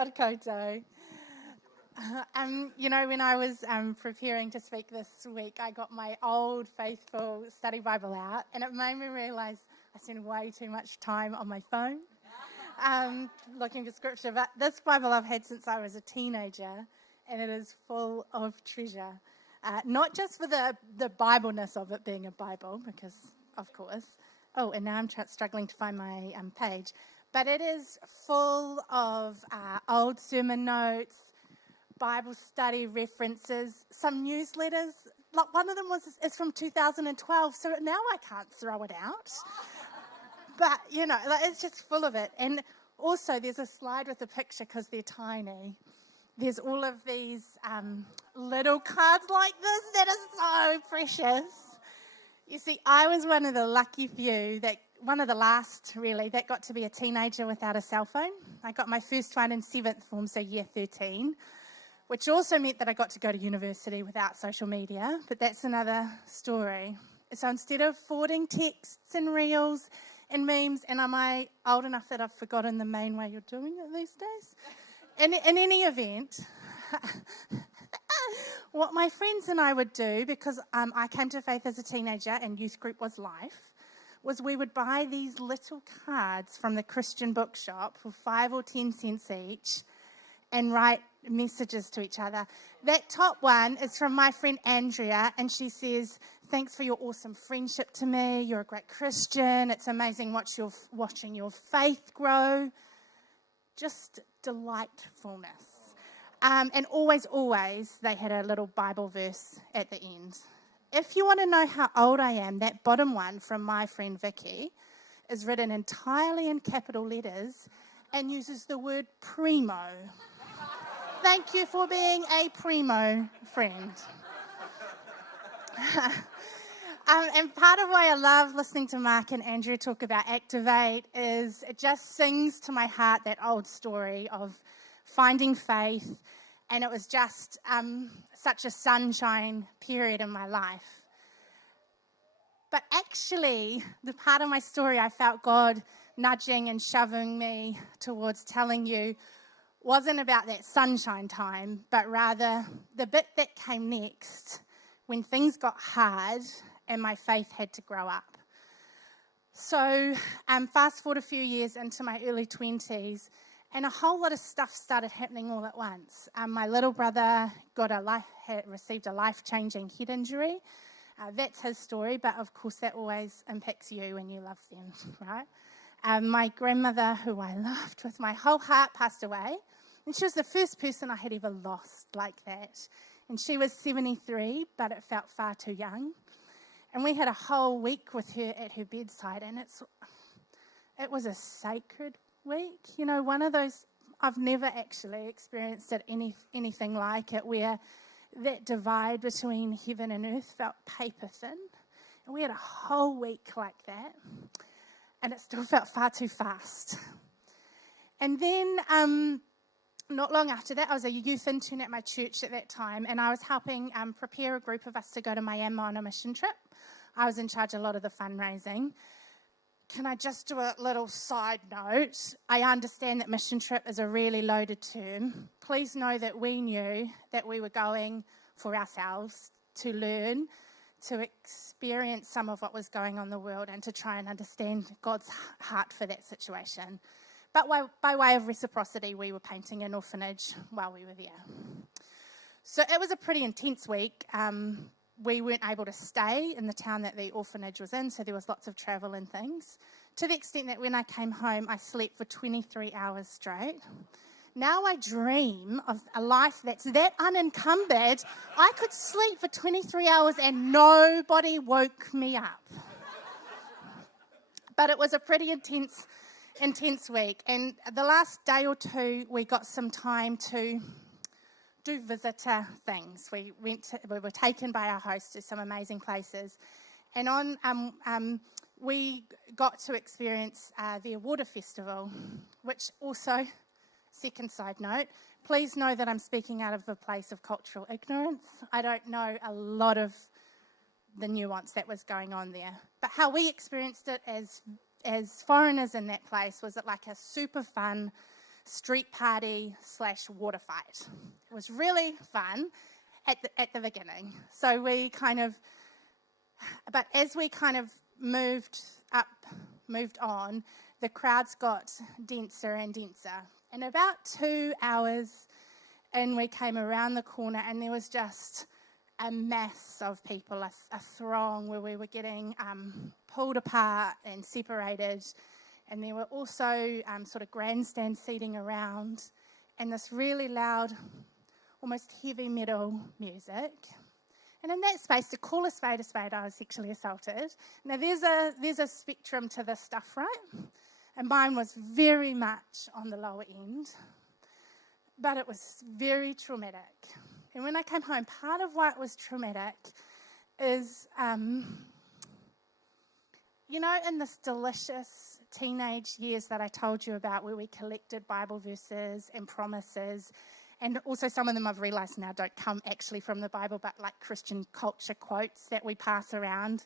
Kia ora koutou. When I was preparing to speak this week, I got my old faithful study Bible out, and it made me realise I spend way too much time on my phone looking for scripture. But this Bible I've had since I was a teenager, and it is full of treasure. Not just for the Bible-ness of it being a Bible, because, of course. Oh, and now I'm struggling to find my page. But it is full of old sermon notes, Bible study references, some newsletters. Like one of them is from 2012, so now I can't throw it out. But, it's just full of it. And also there's a slide with a picture because they're tiny. There's all of these little cards like this that are so precious. You see, I was one of the lucky few, one of the last, really, that got to be a teenager without a cell phone. I got my first one in 7th form, so year 13, which also meant that I got to go to university without social media, but that's another story. So instead of forwarding texts and reels and memes, and am I old enough that I've forgotten the main way you're doing it these days? In any event, what my friends and I would do, because I came to faith as a teenager and youth group was life, was we would buy these little cards from the Christian bookshop for 5 or 10 cents each and write messages to each other. That top one is from my friend Andrea, and she says, "Thanks for your awesome friendship to me. You're a great Christian. It's amazing watching your faith grow." Just delightfulness. And always, they had a little Bible verse at the end. If you want to know how old I am, that bottom one from my friend Vicky is written entirely in capital letters and uses the word primo. Thank you for being a primo friend. And part of why I love listening to Mark and Andrew talk about Activate is it just sings to my heart that old story of finding faith, and it was just such a sunshine period in my life. But actually, the part of my story I felt God nudging and shoving me towards telling you wasn't about that sunshine time, but rather the bit that came next when things got hard and my faith had to grow up. So fast forward a few years into my early 20s, and a whole lot of stuff started happening all at once. My little brother had received a life-changing head injury. That's his story, but of course that always impacts you when you love them, right? My grandmother, who I loved with my whole heart, passed away. And she was the first person I had ever lost like that. And she was 73, but it felt far too young. And we had a whole week with her at her bedside, and it was a sacred week. One of those, I've never actually experienced anything like it, where that divide between heaven and earth felt paper thin. And we had a whole week like that, and it still felt far too fast. And then not long after that, I was a youth intern at my church at that time, and I was helping prepare a group of us to go to Miami on a mission trip. I was in charge of a lot of the fundraising. Can I just do a little side note? I understand that mission trip is a really loaded term. Please know that we knew that we were going for ourselves to learn, to experience some of what was going on in the world, and to try and understand God's heart for that situation. But by way of reciprocity, we were painting an orphanage while we were there. So it was a pretty intense week. We weren't able to stay in the town that the orphanage was in, so there was lots of travel and things, to the extent that when I came home, I slept for 23 hours straight. Now I dream of a life that's that unencumbered, I could sleep for 23 hours and nobody woke me up. But it was a pretty intense week, and the last day or two, we got some time to do visitor things. We were taken by our host to some amazing places, and we got to experience their water festival, which also, second side note, please know that I'm speaking out of a place of cultural ignorance. I don't know a lot of the nuance that was going on there, but how we experienced it as foreigners in that place was it like a super fun street party / water fight. It was really fun at the beginning. So but as we kind of moved on, the crowds got denser and denser. And about 2 hours in, we came around the corner and there was just a mass of people, a throng where we were getting pulled apart and separated. And there were also sort of grandstand seating around and this really loud, almost heavy metal music. And in that space, to call a spade, I was sexually assaulted. Now, there's a spectrum to this stuff, right? And mine was very much on the lower end. But it was very traumatic. And when I came home, part of why it was traumatic is, in this delicious teenage years that I told you about, where we collected Bible verses and promises, and also some of them I've realised now don't come actually from the Bible, but like Christian culture quotes that we pass around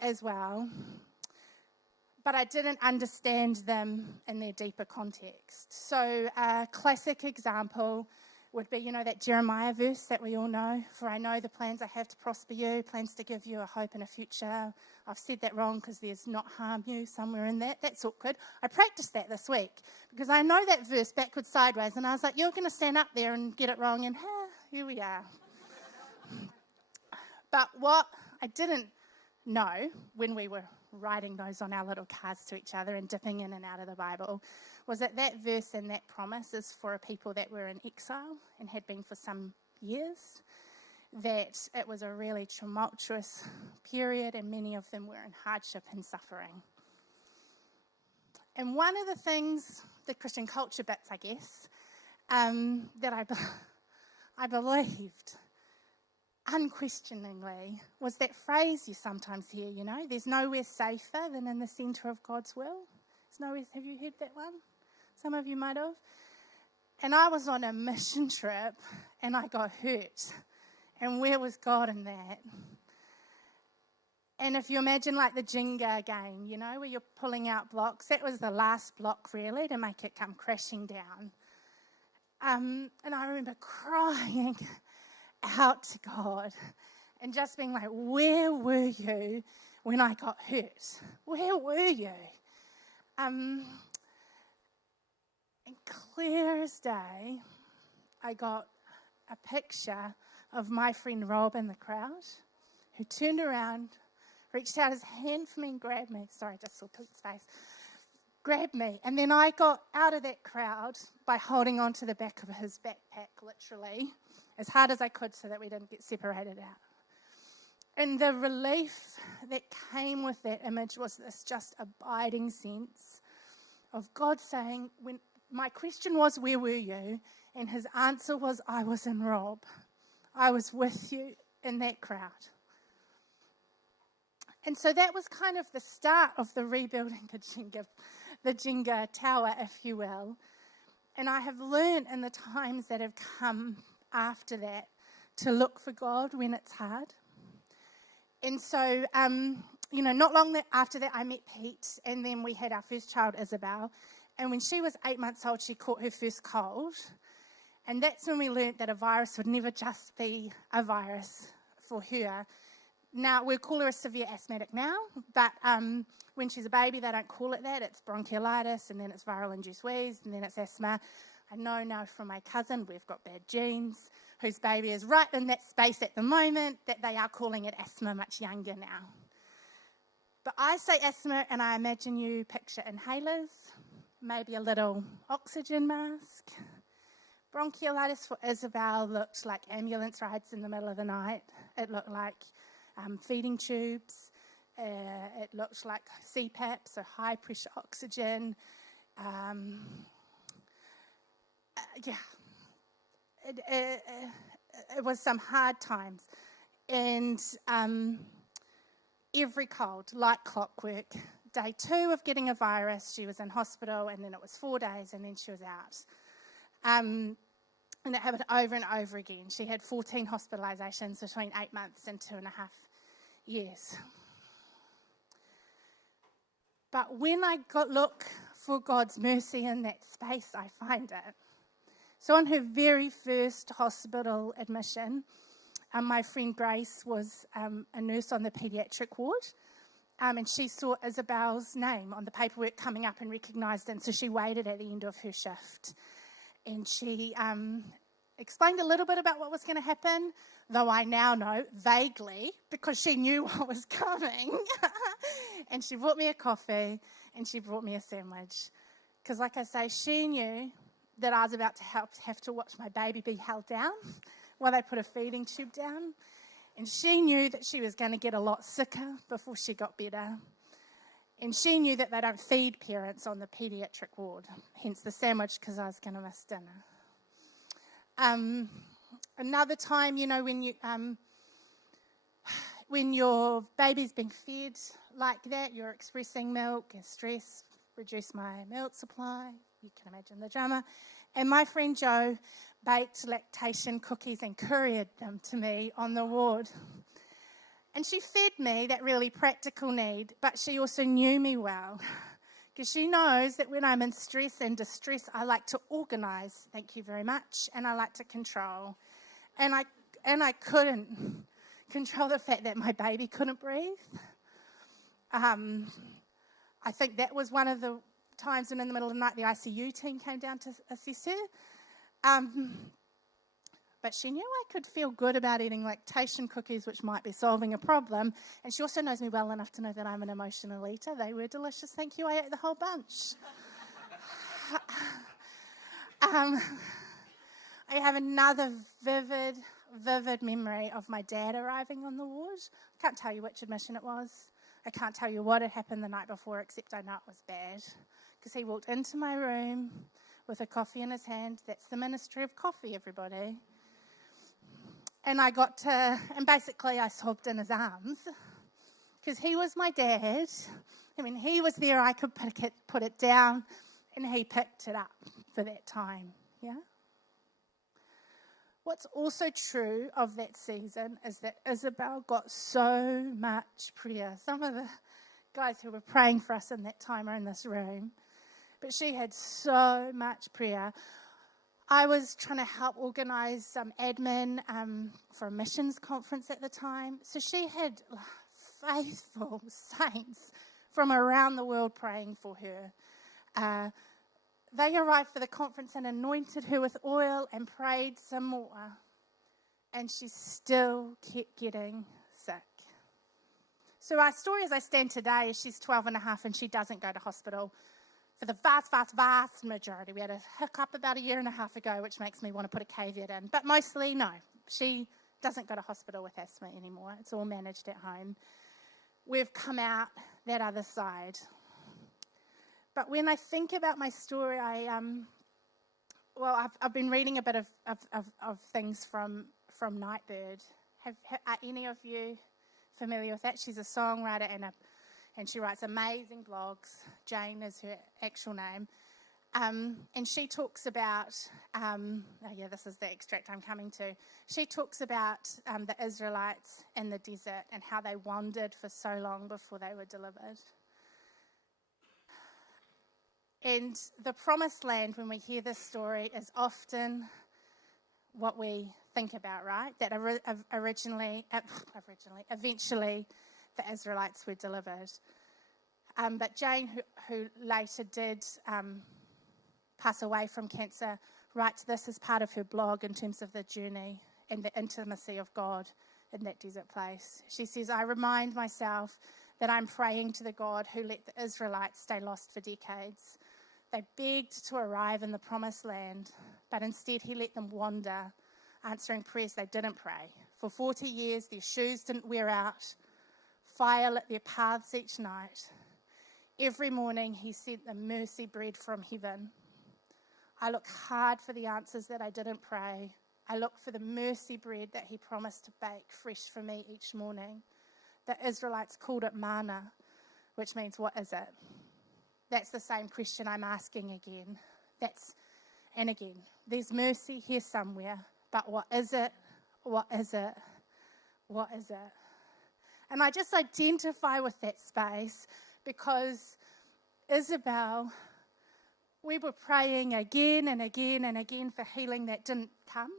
as well. But I didn't understand them in their deeper context. So a classic example would be, that Jeremiah verse that we all know. For I know the plans I have to prosper you, plans to give you a hope and a future. I've said that wrong because there's not harm you somewhere in that. That's awkward. I practiced that this week because I know that verse backwards, sideways. And I was like, you're going to stand up there and get it wrong. And here we are. But what I didn't know when we were writing those on our little cards to each other and dipping in and out of the Bible was that verse and that promise is for a people that were in exile and had been for some years, that it was a really tumultuous period and many of them were in hardship and suffering. And one of the things, the Christian culture bits, I guess, that I believed unquestioningly was that phrase you sometimes hear, there's nowhere safer than in the centre of God's will. Have you heard that one? Some of you might have. And I was on a mission trip and I got hurt. And where was God in that? And if you imagine like the Jenga game, where you're pulling out blocks, that was the last block really to make it come crashing down. And I remember crying out to God and just being like, where were you when I got hurt? Where were you? And clear as day, I got a picture of my friend Rob in the crowd, who turned around, reached out his hand for me and grabbed me. Sorry, I just saw Pete's face. Grabbed me. And then I got out of that crowd by holding onto the back of his backpack, literally, as hard as I could so that we didn't get separated out. And the relief that came with that image was this just abiding sense of God saying, when my question was, where were you? And his answer was, I was in Rob. I was with you in that crowd. And so that was kind of the start of the rebuilding the Jenga tower, if you will. And I have learned in the times that have come after that to look for God when it's hard. And so, not long after that, I met Pete, and then we had our first child, Isabel. And when she was 8 months old, she caught her first cold. And that's when we learned that a virus would never just be a virus for her. Now, we call her a severe asthmatic now, but when she's a baby, they don't call it that. It's bronchiolitis, and then it's viral-induced wheeze, and then it's asthma. I know now from my cousin, we've got bad genes, whose baby is right in that space at the moment, that they are calling it asthma much younger now. But I say asthma, and I imagine you picture inhalers, maybe a little oxygen mask. Bronchiolitis for Isabel looked like ambulance rides in the middle of the night. It looked like feeding tubes. It looked like CPAP, so high pressure oxygen. It was some hard times. And every cold, like clockwork. Day 2 of getting a virus, she was in hospital, and then it was 4 days, and then she was out. And it happened over and over again. She had 14 hospitalisations between 8 months and 2.5 years. But when I look for God's mercy in that space, I find it. So on her very first hospital admission, my friend Grace was a nurse on the paediatric ward, and she saw Isabel's name on the paperwork coming up and recognised it, and so she waited at the end of her shift. And she explained a little bit about what was going to happen, though I now know vaguely because she knew what was coming. And she brought me a coffee and she brought me a sandwich. Because like I say, she knew that I was about to have to watch my baby be held down while they put a feeding tube down. And she knew that she was going to get a lot sicker before she got better. And she knew that they don't feed parents on the paediatric ward, hence the sandwich, because I was going to miss dinner. Another time, when your baby's being fed like that, you're expressing milk and stress, reduce my milk supply. You can imagine the drama. And my friend Jo baked lactation cookies and couriered them to me on the ward. And she fed me that really practical need, but she also knew me well, because she knows that when I'm in stress and distress, I like to organise, thank you very much, and I like to control. And I couldn't control the fact that my baby couldn't breathe. I think that was one of the times when in the middle of the night the ICU team came down to assess her. But she knew I could feel good about eating lactation cookies, which might be solving a problem. And she also knows me well enough to know that I'm an emotional eater. They were delicious. Thank you. I ate the whole bunch. I have another vivid memory of my dad arriving on the ward. I can't tell you which admission it was. I can't tell you what had happened the night before, except I know it was bad. Because he walked into my room with a coffee in his hand. That's the ministry of coffee, everybody. And basically I sobbed in his arms because he was my dad. I mean, he was there, I could put it down, and he picked it up for that time, yeah? What's also true of that season is that Isabel got so much prayer. Some of the guys who were praying for us in that time are in this room, but she had so much prayer. I was trying to help organise some admin for a missions conference at the time. So she had faithful saints from around the world praying for her. They arrived for the conference and anointed her with oil and prayed some more. And she still kept getting sick. So our story as I stand today is she's 12 and a half and she doesn't go to hospital. For the vast majority. We had a hiccup about a year and a half ago, which makes me want to put a caveat in. But mostly, no. She doesn't go to hospital with asthma anymore. It's all managed at home. We've come out that other side. But when I think about my story, I've been reading a bit of things from Nightbird. Are any of you familiar with that? She's a songwriter and she writes amazing blogs. Jane is her actual name. And she talks about, this is the extract I'm coming to. She talks about the Israelites in the desert and how they wandered for so long before they were delivered. And the promised land, when we hear this story, is often what we think about, right? That eventually the Israelites were delivered. But Jane, who later did pass away from cancer, writes this as part of her blog in terms of the journey and the intimacy of God in that desert place. She says, I remind myself that I'm praying to the God who let the Israelites stay lost for decades. They begged to arrive in the promised land, but instead he let them wander, answering prayers they didn't pray. For 40 years, their shoes didn't wear out. Fire lit their paths each night. Every morning, he sent them mercy bread from heaven. I look hard for the answers that I didn't pray. I look for the mercy bread that he promised to bake fresh for me each morning. The Israelites called it manna, which means, what is it? That's the same question I'm asking again. And again, there's mercy here somewhere, but what is it? What is it? What is it? And I just identify with that space because Isabel we were praying again and again and again for healing that didn't come.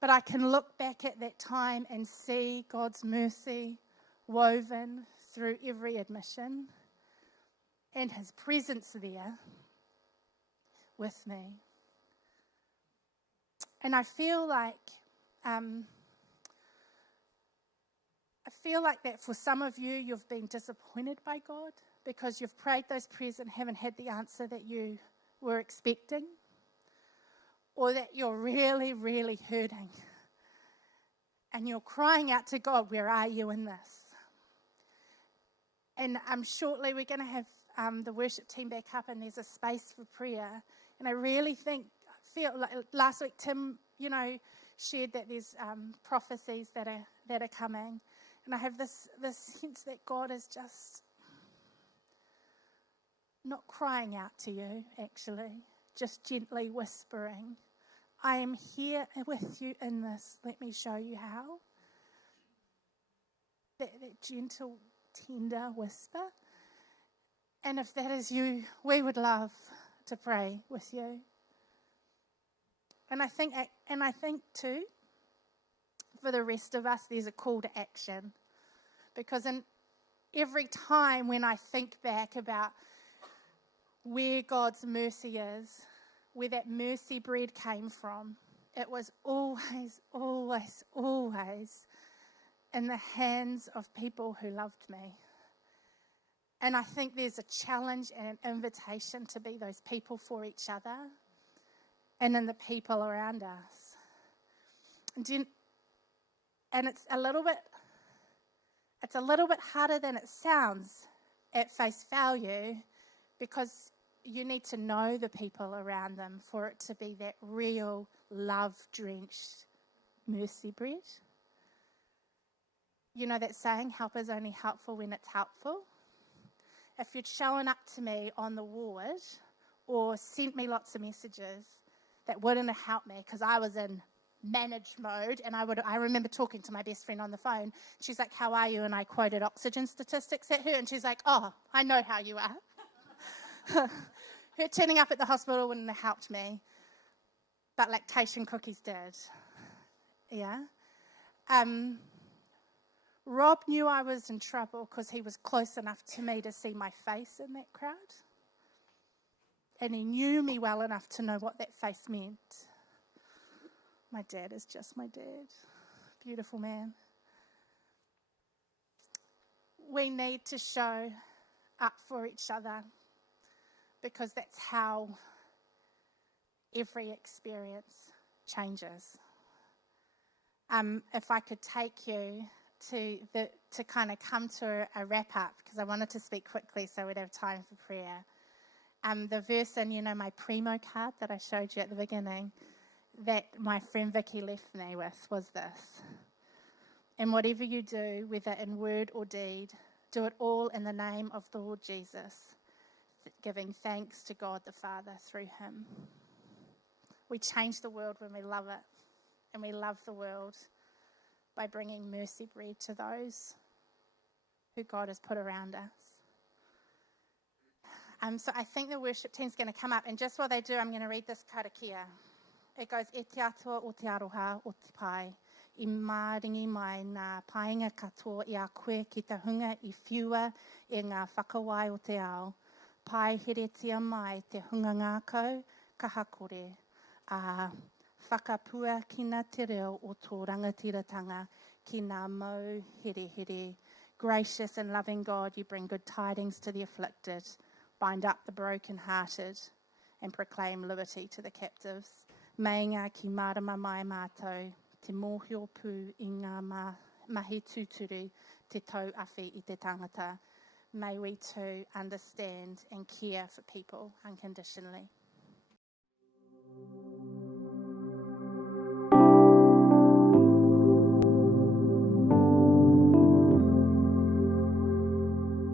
But I can look back at that time and see God's mercy woven through every admission and his presence there with me. And I feel like that for some of you, you've been disappointed by God because you've prayed those prayers and haven't had the answer that you were expecting, or that you're really, really hurting and you're crying out to God, where are you in this? And shortly we're going to have the worship team back up, and there's a space for prayer. And I really feel like last week Tim, shared that there's prophecies that are coming, and I have this sense that God is just not crying out to you, actually, just gently whispering, I am here with you in this. Let me show you how. That gentle, tender whisper. And if that is you, we would love to pray with you. And I think too, for the rest of us, there's a call to action. Because in every time when I think back about where God's mercy is, where that mercy bread came from, it was always, always, always in the hands of people who loved me. And I think there's a challenge and an invitation to be those people for each other and in the people around us. And it's a little bit harder than it sounds at face value, because you need to know the people around them for it to be that real love-drenched mercy bread. You know that saying, help is only helpful when it's helpful? If you'd shown up to me on the ward or sent me lots of messages, that wouldn't have helped me, because I was in manage mode, and I remember talking to my best friend on the phone. She's like, how are you? And I quoted oxygen statistics at her, and she's like, oh, I know how you are. Her turning up at the hospital wouldn't have helped me, but lactation cookies did. Yeah. Rob knew I was in trouble because he was close enough to me to see my face in that crowd. And he knew me well enough to know what that face meant. My dad is just my dad. Beautiful man. We need to show up for each other, because that's how every experience changes. If I could take you to kind of come to a wrap up, because I wanted to speak quickly so we'd have time for prayer. The verse in, my Primo card that I showed you at the beginning, that my friend Vicky left me with, was this. And whatever you do, whether in word or deed, do it all in the name of the Lord Jesus, giving thanks to God the Father through him. We change the world when we love it, and we love the world by bringing mercy bread to those who God has put around us. So I think the worship team's going to come up, and just while they do, I'm going to read this karakia. It goes, e te atua o te aroha o te pai, I maringi mai ngā painga katoa I a koe ki te hunga I whiua e ngā whakawai o te ao. Pai heretia mai te hunga ngākau, ka hakore, a whakapua kina te reo o tō rangatiratanga ki ngā mau here here. Gracious and loving God, you bring good tidings to the afflicted, bind up the brokenhearted, and proclaim liberty to the captives. Mei ngā ki marama mai mātou, te mōhio pū I ngā mahi tūturu, te tau awhi I te tangata. May we too understand and care for people unconditionally.